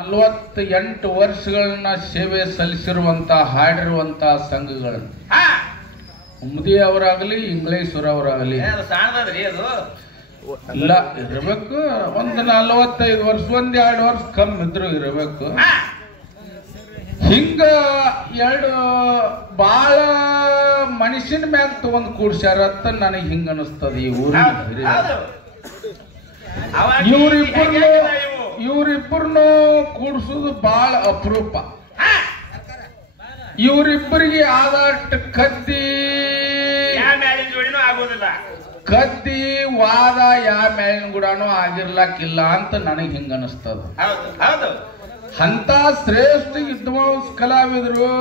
48 ವರ್ಷಗಳನ್ನ ಸೇವೆ ಸಲ್ಲಿಸಿರುವಂತ ಹಾಡಿರುವಂತ ಸಂಘಗಳನ್ನು ಉಮ್ಮದಿ ಅವರಾಗಲಿ ಇಂಗ್ಲೇಶ್ವರವರಾಗಲಿ ಇಲ್ಲ ಇರಬೇಕು. ಒಂದು 45 ವರ್ಷ 1-2 ವರ್ಷ ಕಮ್ಮಿ ಇದ್ರು ಇರಬೇಕು. ಹಿಂಗ ಎರಡು ಬಾಳ ಮನುಷ್ಯನ ಮ್ಯಾಗ ತಗೊಂಡ್ ಕೂಡ್ಸ್ಯಾರತ್ತ ನನಗೆ ಹಿಂಗ ಅನಿಸ್ತದ. ಈ ಊರಿನ ಇವ್ರಿಬ್ಬರನ್ನು ಕೂಡ್ಸುದು ಬಾಳ ಅಪರೂಪ. ಇವರಿಬ್ಬರಿಗೆ ಆದಷ್ಟು ಕದ್ದಿ ವಾದ ಯಾ ಮೇಲಿನ ಗುಡಾನು ಆಗಿರ್ಲಕ್ಕಿಲ್ಲ ಅಂತ ನನಗೆ ಹಿಂಗ ಅನಿಸ್ತದ. ಅಂತ ಶ್ರೇಷ್ಠ ವಿದ್ವಾಂಸ ಕಲಾವಿದರು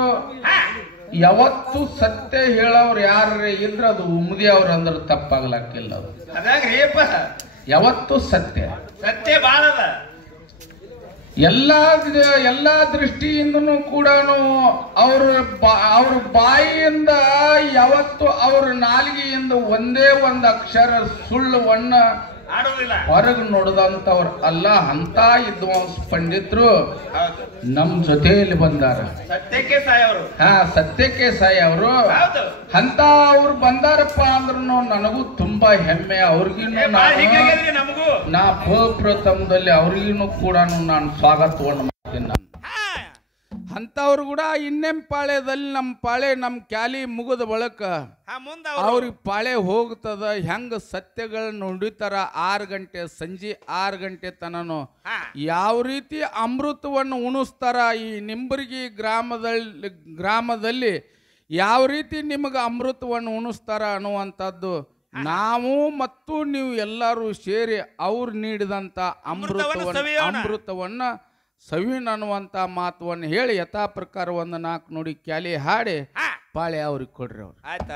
ಯಾವತ್ತು ಸತ್ಯ ಹೇಳೋರು ಯಾರೇ ಇದ್ರ ಅದು ಉಮ್ಮದಿ ಅವ್ರ ಅಂದ್ರೆ ತಪ್ಪಾಗ್ಲಕ್ಕಿಲ್ಲ. ಅದು ಯಾವತ್ತು ಸತ್ಯ ಬಾಳದ ಎಲ್ಲಾ ದೃಷ್ಟಿಯಿಂದನೂ ಕೂಡ ಅವ್ರ ಬಾಯಿಯಿಂದ ಯಾವತ್ತು ಅವ್ರ ನಾಲಿಗೆಯಿಂದ ಒಂದೇ ಒಂದು ಅಕ್ಷರ ಸುಳ್ಳವನ್ನ ಹೊರಗೆ ನೋಡದಂತವ್ರು ಅಲ್ಲ. ಅಂತ ವಿದ್ವಾಂಸ ಪಂಡಿತರು ನಮ್ ಜೊತೆಯಲ್ಲಿ ಬಂದಾರ. ಸತ್ಯಕ್ಕೆ ಸಾಯಿ ಅವರು ಅಂತ ಅವ್ರು ಬಂದಾರಪ್ಪ ಅಂದ್ರೂ ನನಗೂ ತುಂಬಾ ಹೆಮ್ಮೆ. ಅವ್ರಿಗಿನ್ನು ನಾ ಪ್ರಥಮದಲ್ಲಿ ಅವ್ರಿಗಿನ್ನು ಕೂಡ ನಾನು ಸ್ವಾಗತವನ್ನು ಮಾಡ್ತೀನಿ. ಅಂತವ್ರು ಕೂಡ ಇನ್ನೆಂ ಪಾಳ್ಯದಲ್ಲಿ ನಮ್ಮ ಪಾಳೆ ನಮ್ಮ ಕ್ಯಾಲಿ ಮುಗಿದ ಬಳಕ ಅವ್ರಿಗೆ ಪಾಳೆ ಹೋಗ್ತದ. ಹೆಂಗ ಸತ್ಯಗಳನ್ನ ನುಡಿತಾರ 6 ಗಂಟೆ ಸಂಜೆ 6 ಗಂಟೆ ತನನು ಯಾವ ರೀತಿ ಅಮೃತವನ್ನು ಉಣಿಸ್ತಾರ. ಈ ನಿಂಬರ್ಗಿ ಗ್ರಾಮದಲ್ಲಿ ಯಾವ ರೀತಿ ನಿಮಗೆ ಅಮೃತವನ್ನು ಉಣಿಸ್ತಾರ ಅನ್ನುವಂಥದ್ದು ನಾವು ಮತ್ತು ನೀವು ಎಲ್ಲರೂ ಸೇರಿ ಅವ್ರು ನೀಡಿದಂಥ ಅಮೃತವನ್ನ ಸವಿನ್ ಅನ್ನುವಂಥ ಮಾತುವನ್ನು ಹೇಳಿ ಯಥಾ ಪ್ರಕಾರ ಒಂದು 4 ನುಡಿ ಕ್ಯಾಲಿ ಹಾಡಿ ಪಾಳೆ ಅವ್ರಿಗೆ ಕೊಡ್ರಿ. ಅವ್ರು ಆಯ್ತು.